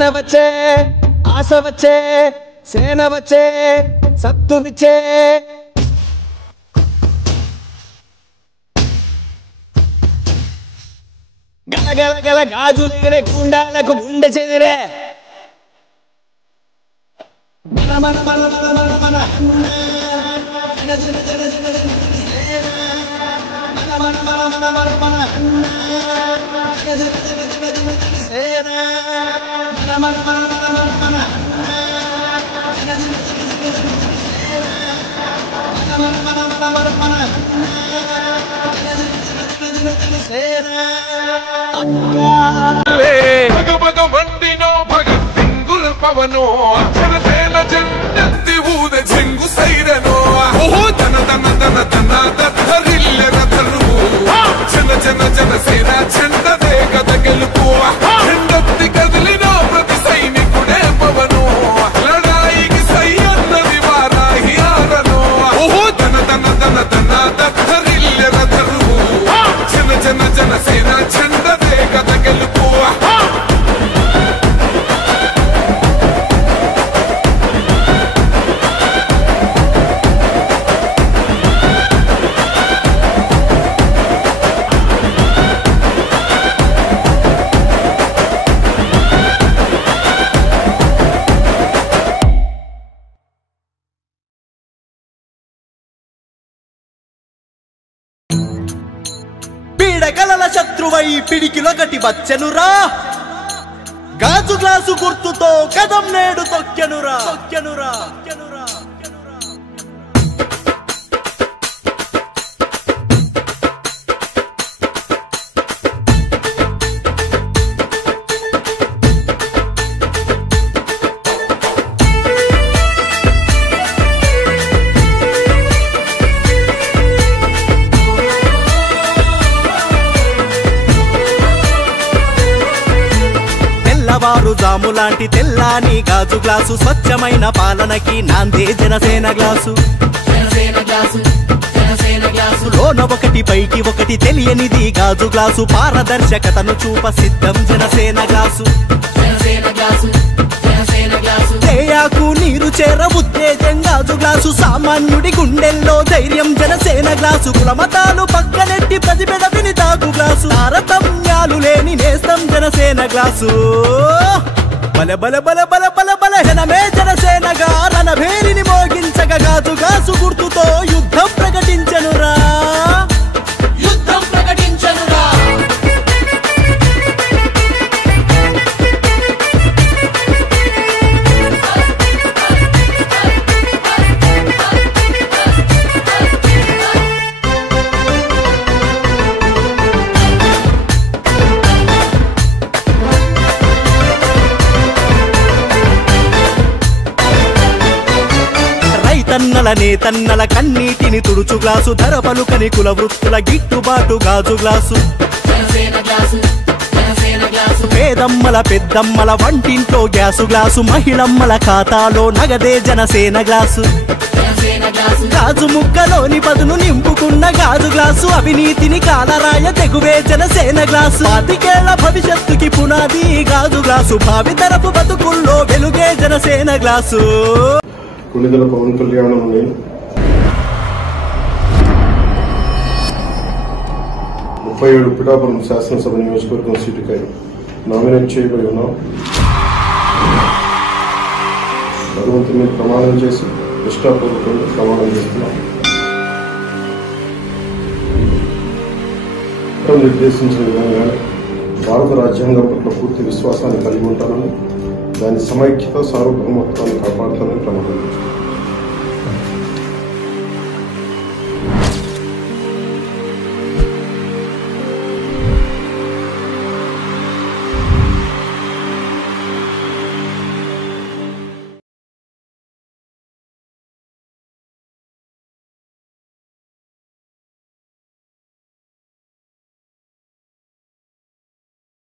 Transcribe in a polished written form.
అన్న వచ్చే ఆశ వచ్చే సేన వచ్చే సత్తు విచ్చే గలగల గల గాజులెగరే గుండాలకు గుండె చెదిరే మన మన మన మన మన మన మండినో భగత్ సింగుల పవనో జనసేన జెండెత్తి ఊద చెంగు సైరనో ఓహో తన తన తన తన దత్తరిల్ల రథరు జన జన జనసేన జెండదే కథ గెలుపు జెండెత్తి కదిలిన ప్రతి సైనికుడే పవనో లడాయికి సై అన్నది వారాహి ఆరనో ఓహో తన తన తన తన దత్తరిల్ల రథరు జన జన జనసేన జెండదే కథ గెలుపు పీడకలల శత్రువై పిడికిలొకటి వచ్చెనురా గాజు గ్లాసు గుర్తుతో కదం నేడు తొక్కెనురా తొక్కెనురా తొక్కెనురా వారు జాములాంటి తెల్లాని గాజు గ్లాసు స్వచ్ఛమైన పాలనకి నాందే జనసేన గ్లాసు లోన ఒకటి పైకి ఒకటి తెలియనిది గాజు గ్లాసు పారదర్శకతను చూప సిద్ధం జనసేన గ్లాసు తేయాకు నీరు చేర ఉత్తేజం గాజు గ్లాసు సామాన్యుడి గుండెల్లో ధైర్యం జనసేన గ్లాసు కులమతాలు పక్కనెట్టి ప్రతిపెడ విని తాగు గ్లాసు తారతమ్యాలు లేని నేస్తం జనసేన గ్లాసు బల బల బల బల బల బల జనమే జనసేనగా రణభేరిని మోగించగా గాజు గ్లాసు గుర్తుతో యుద్ధం ప్రకటించెనురా యుద్ధం ప్రకటించెనురా తన్నల నేతన్నల కన్నీటిని తుడుచు గ్లాసు ధర పలుకని కుల వృత్తుల గిట్టుబాటు గాజు గ్లాసు పేదమ్మల పెద్దమ్మల వంటింట్లో గ్యాసు గ్లాసు మహిళమ్మల ఖాతాలో నగదే జనసేన గ్లాసు గాజు ముక్కలోని పదును నింపుకున్న గాజు గ్లాసు అవినీతిని కాలరాయ తెగువే జనసేన గ్లాసు 25 ఏళ్ల భవిష్యత్తుకి పునాది గాజు గ్లాసు భావితరపు బతుకుల్లో వెలుగే జనసేన గ్లాసు కొణిదెల పవన్ కళ్యాణ్ని 37 పిఠాపురం శాసనసభ నియోజకవర్గం సీటుకై నామినేట్ చేయబడి ఉన్నాం. భగవంతుని మీద ప్రమాణం చేసి నిష్ఠాపూర్వకంగా ప్రమాణం చేస్తున్నాం. నిర్దేశించిన విధంగా భారత రాజ్యాంగం పట్ల పూర్తి విశ్వాసాన్ని కలిగి ఉంటానని దాని సమైక్యత సార్వభౌమత్వాన్ని కాపాడుతానని ప్రమాణం చేస్తున్నాం.